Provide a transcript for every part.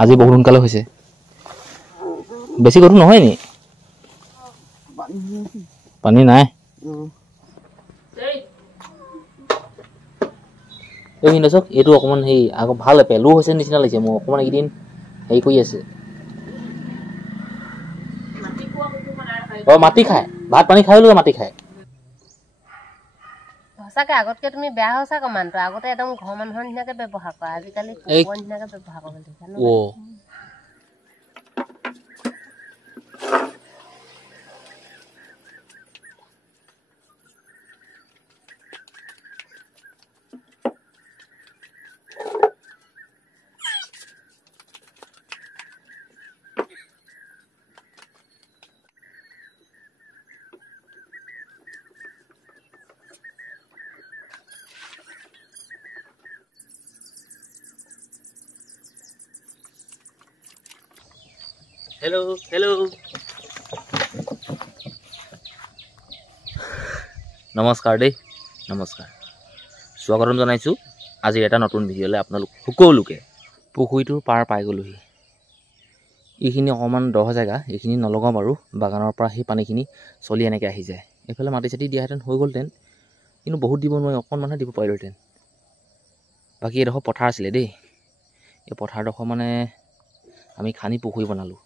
আজি বহুত সোনকালে হৈছে বেছি গধুৰ নহয় নি পানী নাই এই কিন্তু চক এইটো অকমান হেই আগৰ ভাল পেলু হৈছে নিচিনা লাগিছে মোৰ অকমান এইদিন হেই কৰি আছে মাটি খায় ভাত পানী খাই লৈ মাটি খায় সঁচাকে আগতকে তুমি বেয়া হৈছা কমানটো আগতে একদম ঘৰ মানুহৰ নিচিনাকে ব্যৱহাৰ কৰা আজিকালি কুকুৰ নিচিনাকে ব্যৱহাৰ কৰিব লৈছা ও हेलो हेलो नमस्कार दे नमस्कार स्वागतम जनाइछु আজি এটা নতুন ভিডিওলে আপোনালোক সকলোকে পুখুৰীটোৰ পাৰ পাই গলোহি এইখিনি অকমান দহ জায়গা এইখিনি নলগাম আৰু বাগানৰ পৰা সেই পানীখিনি চলি এনেকে আহি যায় এফালে মাটি চাটি দিয়াহেঁতেন হৈ গ'লতেন কিন্তু বহুত দিব নোৱাৰি অকণমানহে দিব পাৰিলোহেঁতেন বাকী এডোখৰ পথাৰ আছিলে দেই এই পথাৰডোখৰ মানে আমি খানি পুখুৰী বনালোঁ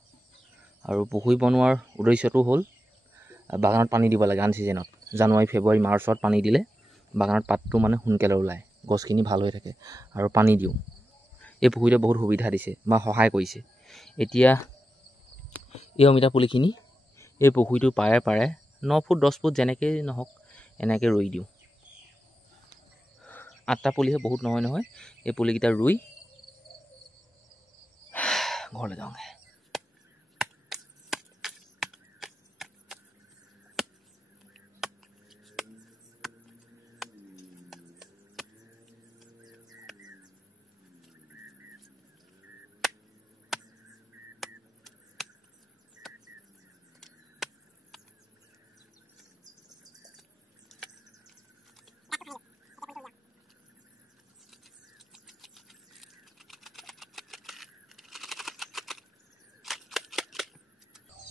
আৰু পুখুৰী বনোৱাৰ উদ্দেশ্যটো হ'ল বাগানত পানী দিব লাগে আন সিজনত জানুৱাৰী ফেব্ৰুৱাৰী মাৰ্চত পানী দিলে বাগানত পাতটো মানে সোনকালে ওলায় গছখিনি ভাল হৈ থাকে আৰু পানী দিওঁ এই পুখুৰীতে বহুত সুবিধা দিছে বা সহায় কৰিছে এতিয়া এই অমিতা পুলিখিনি এই পুখুৰীটোৰ পাৰে পাৰে 9 ফুট 10 ফুট যেনেকৈ নহওক এনেকৈ ৰুই দিওঁ 8টা পুলিহে বহুত নহয় নহয় এই পুলিকেইটা ৰুই ঘৰলৈ যাওঁগে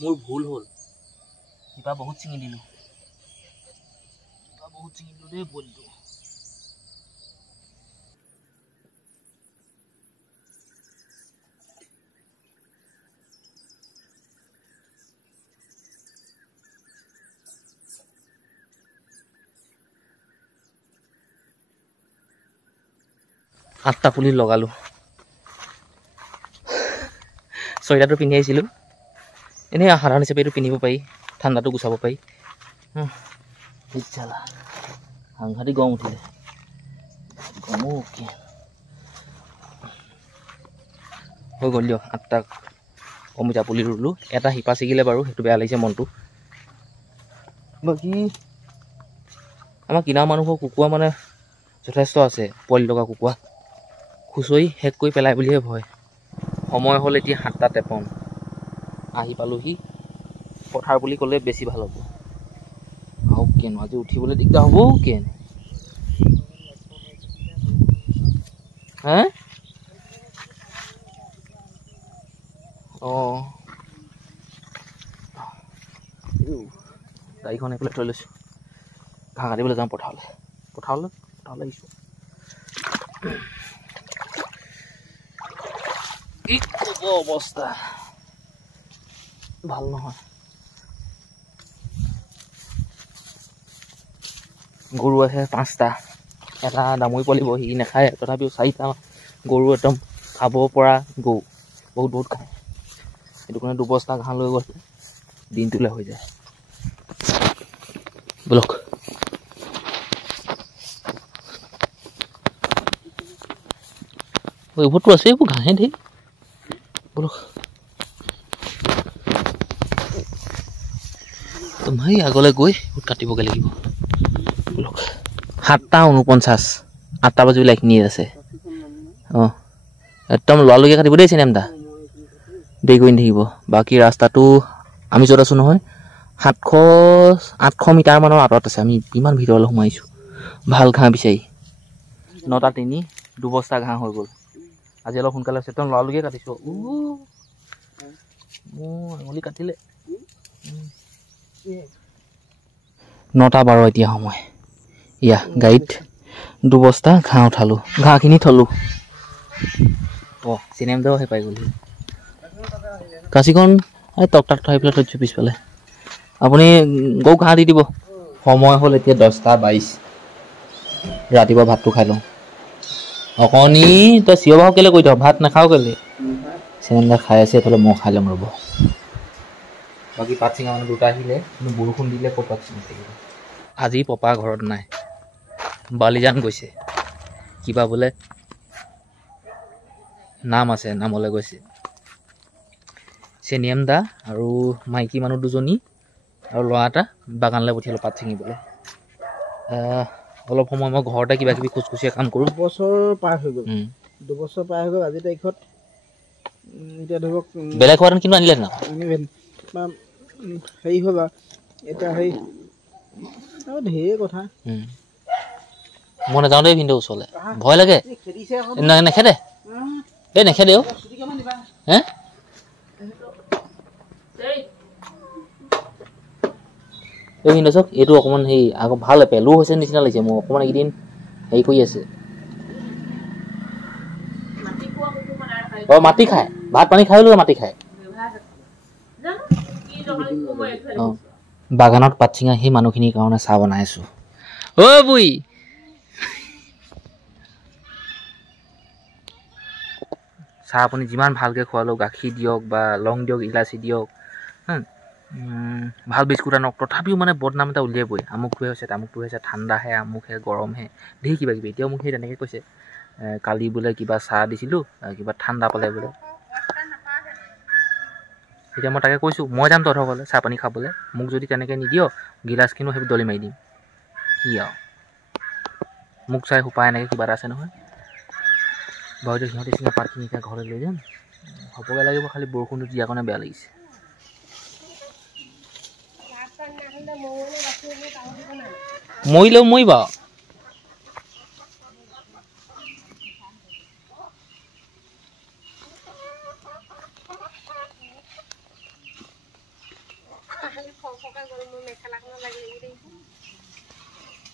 মোৰ ভুল হ'ল কিবা বহুত চিঙি দিলোঁ দেই বলটো আঠটা পুলি লগালোঁ 6টাটো পিন্ধি আহিছিলোঁ এনেই সাধাৰণ হিচাপে এইটো পিন্ধিব পাৰি ঠাণ্ডাটো গুচাব পাৰি চালা সাংঘাতিক গৰম উঠিলে গমকে হৈ গ'ল দিয়ক 8টা অমিতা পুলি ৰুলোঁ এটা শিপা ছিগিলে বাৰু সেইটো বেয়া লাগিছে মনটো বাকী আমাৰ কিনা মানুহৰ কুকুৰা মানে যথেষ্ট আছে পোৱালি লগা কুকুৰা খুচৰি শেষ কৰি পেলাই বুলিহে ভয় সময় হ'ল এতিয়া 7:53 আহি পালোহি পথাৰ বুলি ক'লে বেছি ভাল হ'ব আৰু কেন আজি উঠিবলৈ দিগদাৰ হ'ব কেন হে অঁ গাড়ীখন এইফালে থৈ লৈছোঁ ঘাঁহ কাটিবলৈ যাওঁ পথাৰলৈ আহিছোঁ কি ক'ব অৱস্থা ভাল নহয় গৰু আছে 5টা এটা দামৰি পোৱালি সি নাখায় তথাপিও 4টা গৰু একদম খাব পৰা গৰু বহুত খায় সেইটো কাৰণে 2 বস্তা ঘাঁহ লৈ গৈছে দিনটোলৈ হৈ যায় বলক এইবোৰতো আছে এইবোৰ ঘাঁহে ধেৰ বলক তুমি আগলৈ গৈ কাটিবগৈ লাগিব বলক 7:49 8টা বাজিবলৈ এইখিনি আছে অঁ একদম লৰালৰিকৈ কাটিব দেই চিনেমটা দেৰি কৰি নাথাকিব বাকী ৰাস্তাটো আমি য'ত আছোঁ নহয় 700-800 মিটাৰমানৰ আঁতৰত আছে আমি ইমান ভিতৰলৈ সোমাইছোঁ ভাল ঘাঁহ বিচাৰি 9:03 2 বস্তা ঘাঁহ হৈ গ'ল আজি অলপ সোনকালে হৈছে তেওঁ লৰালৰিকে কাটিছোঁ মোৰ আঙুলি কাটিলে 9:12 এতিয়া সময় ইয়া গাড়ীত 2 বস্তা ঘাঁহ উঠালোঁ ঘাঁহখিনি থলোঁ চিনেমাও সেই পাই গ'লো কাঁচিখন এই টকটাত থৈ পেলাই থৈছোঁ পিছফালে আপুনি গৰু ঘাঁহ দি দিব সময় হ'ল এতিয়া 10:22 ৰাতিপুৱা ভাতটো খাই লওঁ অকণি তই চিঞৰ বাখৰ কেলৈ কৰি থ ভাত নাখাওঁ কেলৈ চিনেমা খাই আছে এইফালে মই খাই ল'ম ৰ'ব বাকী পাত চিঙা মানুহ 2টা আহিলে কিন্তু বৰষুণ দিলে ক'ত পাত চিঙা থাকিব আজি পপা ঘৰত নাই বালিজান গৈছে কিবা বোলে নাম আছে নামলৈ গৈছে চেনিয়াম দা আৰু মাইকী মানুহ 2জনী আৰু ল'ৰা এটা বাগানলৈ পঠিয়ালোঁ পাত ছিঙিবলৈ অলপ সময় মই ঘৰতে কিবা কিবি খুচখুচীয়া কাম কৰোঁ 2 বছৰ পাৰ হৈ গ'ল 2 বছৰ পাৰ হৈ গ'ল আজি তাৰিখত এতিয়া ধৰক বেলেগ হোৱাহেঁতেন কিন্তু আনিলে না হেৰি হ'ল এতিয়া হেৰি ঢেৰ কথা মই নাযাওঁ দেই ভিনদেউ ওচৰলৈ ভয় লাগে নেখেদে এই নেখেদে হে এই ভিনদেউ চাওক এইটো অকণমান হেৰি আকৌ ভাল পেলু হৈছে নিচিনা লাগিছে মোৰ অকণমান এইকেইদিন হেৰি কৰি আছে মাটি খায় ভাত পানী খাই লৈ মাটি খায় বাগানত পাত ছিঙা সেই মানুহখিনিৰ কাৰণে চাহ বনাই আছোঁ বুই চাহ আপুনি যিমান ভালকৈ খোৱালেও গাখীৰ দিয়ক বা লং দিয়ক ইলাচি দিয়ক ভাল বিস্কুট আনক তথাপিও মানে বদনাম এটা উলিয়াবই আমুকটোৱে হৈছে তামুকটোৱে হৈছে ঠাণ্ডাহে আমুকহে গৰমহে ঢেৰ কিবা কিবি এতিয়াও মোক সেই তেনেকৈ কৈছে কালি বোলে কিবা চাহ দিছিলোঁ কিবা ঠাণ্ডা পালে বোলে এতিয়া মই তাকে কৈছোঁ মই যাম তহঁতৰ ঘৰলৈ চাহ পানী খাবলৈ মোক যদি তেনেকৈ নিদিয় গিলাচখিনো সেইবোৰ দলি মাৰি দিম কি আৰু মোক চাই সোপাই এনেকৈ কিবা এটা আছে নহয় বাৰু এতিয়া সিহঁতে চিঙা পাতখিনি এতিয়া ঘৰলৈ লৈ যাম হ'বগৈ লাগিব খালি বৰষুণটো দিয়াৰ কাৰণে বেয়া লাগিছে মৰিলেও মৰিবা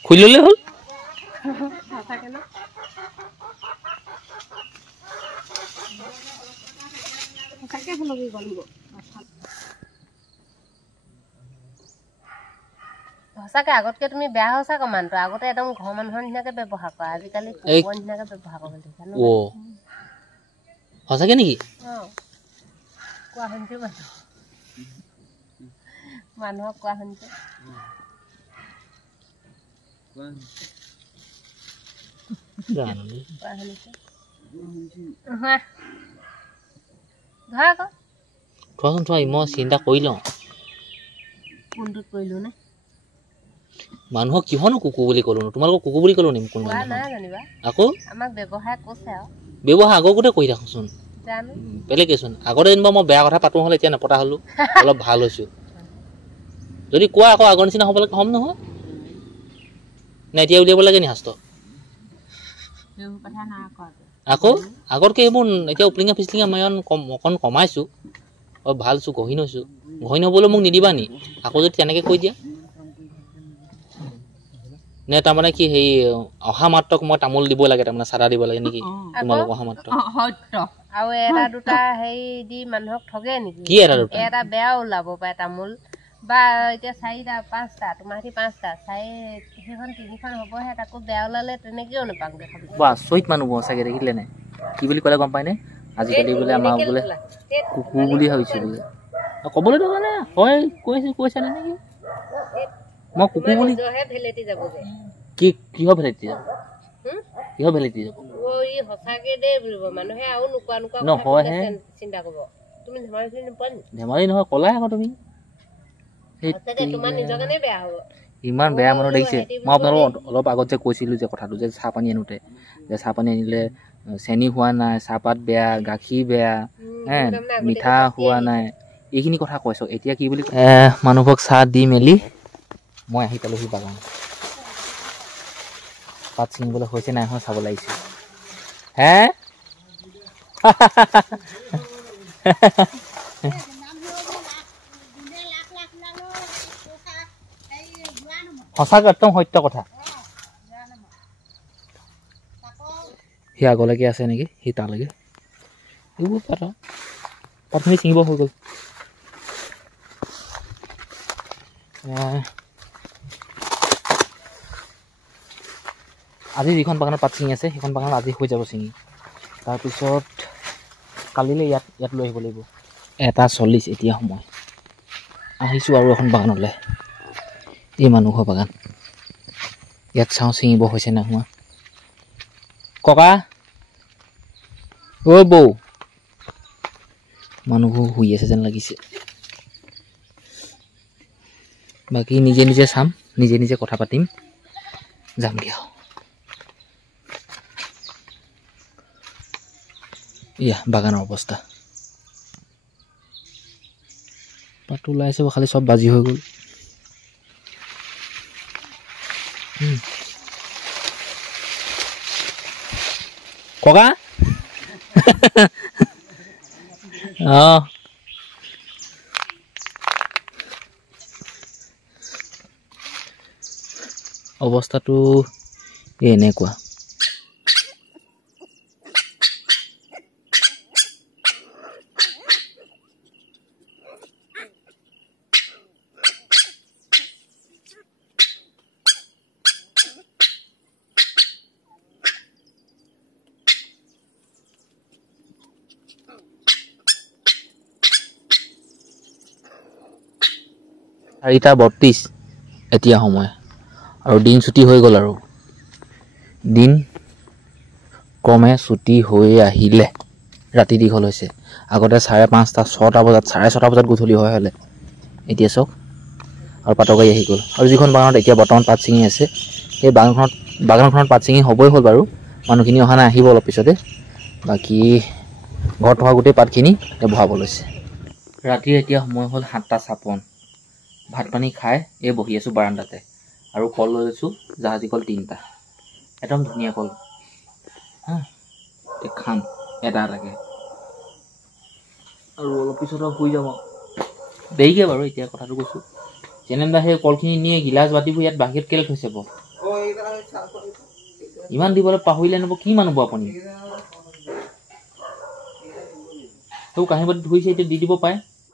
খুলি ল'লে হ'ল সঁচাকে আগতকে তুমি বেয়া হৈছা কমানটো আগতে একদম ঘৰ মানুহৰ নিচিনাকে ব্যৱহাৰ কৰা আজিকালি কুকুৰৰ নিচিনাকে ব্যৱহাৰ কৰিব লৈছা সঁচাকে নেকি কোৱা শুনিছো মানুহক কোৱা শুনিছো থোৱাচোন থোৱা মই চিন্তা কৰি লওঁ কোনটোত কৰিলো নে মানুহক কিহনো কুকুৰ বুলি ক'লো তোমালোকক কুকুৰ বুলি ক'লো নি আকৌ আমাক ব্যৱহাৰ কৈছে আৰু ব্যৱহাৰ আগৰ গোটেই কৰি থাকোচোন বেলেগেচোন আগতে যেনিবা মই বেয়া কথা পাতো হ'লে এতিয়া নপতা হ'লো অলপ ভাল হৈছো যদি কোৱা আকৌ আগৰ নিচিনা হ'বলৈ হ'ম নহয় নে এতিয়া উলিয়াব লাগে নি শাস্ত্ৰ আকৌ আগতকৈ এইবোৰ এতিয়া উপলিঙা পিছলিঙা মই অকণ কমাইছোঁ ভালছোঁ গহীন হৈছোঁ গহীন হ'বলৈ মোক নিদিবা নি আকৌ যদি তেনেকৈ কৈ দিয়া নে তাৰমানে কি হেৰি অহা মাত্ৰক মই তামোল দিব লাগে তাৰমানে চাদা দিব লাগে নেকি তোমালোক অহা মাত্ৰ আৰু এটা দুটা হেৰি দি মানুহক ঠগে নেকি কি এটা বেয়া ওলাব পাৰে তামোল বা এতিয়া 4টা 5টা তোমাৰ 5টা সেইখন 3খন হ'বহে তাকো বেয়া ওলালে তেনেকেও নাপাওঁগে আচৰিত মানুহ চাগে দেখিলে নে কি বুলি ক'লে গম পায়নে আজিকালি বোলে আমাৰ বোলে কুকুৰ বুলি ভাবিছোঁ বোলে ক'বলৈ মানে হয় কৈছে নে নেকি মই কুকুৰ বুলি কি কিহৰ ভেলেটি যাব কিহৰ ভেলেটি যাব নহয়হে ধেমালি নহয় ক'লাই আকৌ তুমি ইমান বেয়া মানুহ দেখিছে মই আপোনালোকক অলপ আগত যে কৈছিলোঁ যে কথাটো যে চাহপানী আনোতে যে চাহপানী আনিলে চেনি হোৱা নাই চাহপাত বেয়া গাখীৰ বেয়া মিঠা হোৱা নাই এইখিনি কথা কৈছোঁ এতিয়া কি বুলি মানুহবোৰক চাহ দি মেলি মই আহি পালোহি বাগান পাত ছিঙিবলৈ হৈছে নাই হয় চাব লাগিছিল হে সঁচাকৈ একদম সত্য কথা সি আগলৈকে আছে নেকি সি তালৈকে এইবোৰ পাতখিনি ছিঙিব হৈ গ'ল আজি যিখন বাগানত পাত ছিঙি আছে সেইখন বাগানত আজি হৈ যাব ছিঙি তাৰপিছত কালিলৈ ইয়াত লৈ আহিব লাগিব 1:40 এতিয়া সময় আহিছোঁ আৰু এখন বাগানলৈ এই মানুহৰ বাগান ইয়াত চাওঁ ছিঙিব হৈছে না হোৱা ককা অ' বৌ মানুহবোৰ শুই আছে যেন লাগিছে বাকী নিজে নিজে চাম নিজে নিজে কথা পাতিম যামগৈ আৰু ইয়া বাগানৰ অৱস্থা পাত ওলাইছে খালি চব বাজি হৈ গ'ল ককা অঁ অৱস্থাটো এনেকুৱা আৰু 4:32 এতিয়া সময় আৰু দিন ছুটি হৈ গ'ল আৰু দিন ক্ৰমে ছুটি হৈ আহিলে ৰাতি দীঘল হৈছে আগতে 5:30 6টা বজাত 6:30 বজাত গধূলি হয় হ'লে এতিয়া চাওক আৰু পাতৰ গাড়ী আহি গ'ল আৰু যিখন বাগানত এতিয়া বৰ্তমান পাত ছিঙি আছে সেই বাগানখনত পাত ছিঙি হ'বই হ'ল বাৰু মানুহখিনি অহা নাই আহিব অলপ পিছতে বাকী ঘৰত থকা গোটেই পাতখিনি ভৰাব লৈছে ৰাতিৰ এতিয়া সময় হ'ল 7:56 ভাত পানী খাই এই বহি আছোঁ বাৰাণ্ডাতে আৰু কল লৈ লৈছোঁ জাহাজী কল 3টা একদম ধুনীয়া কল খাম এটা এটাকৈ আৰু অলপ পিছত শুই যাম দেৰিকৈ বাৰু এতিয়া কথাটো কৈছোঁ যেনেদা সেই কলখিনি নিয়ে গিলাচ বাতিবোৰ ইয়াত বাহিৰত কেলে থৈছে বাৰু ইমান দিবলৈ পাহৰিলে নব কি মানুহ আপুনি তোৰ কাঁহী বাতি ধুইছে এতিয়া দি দিব পাৰে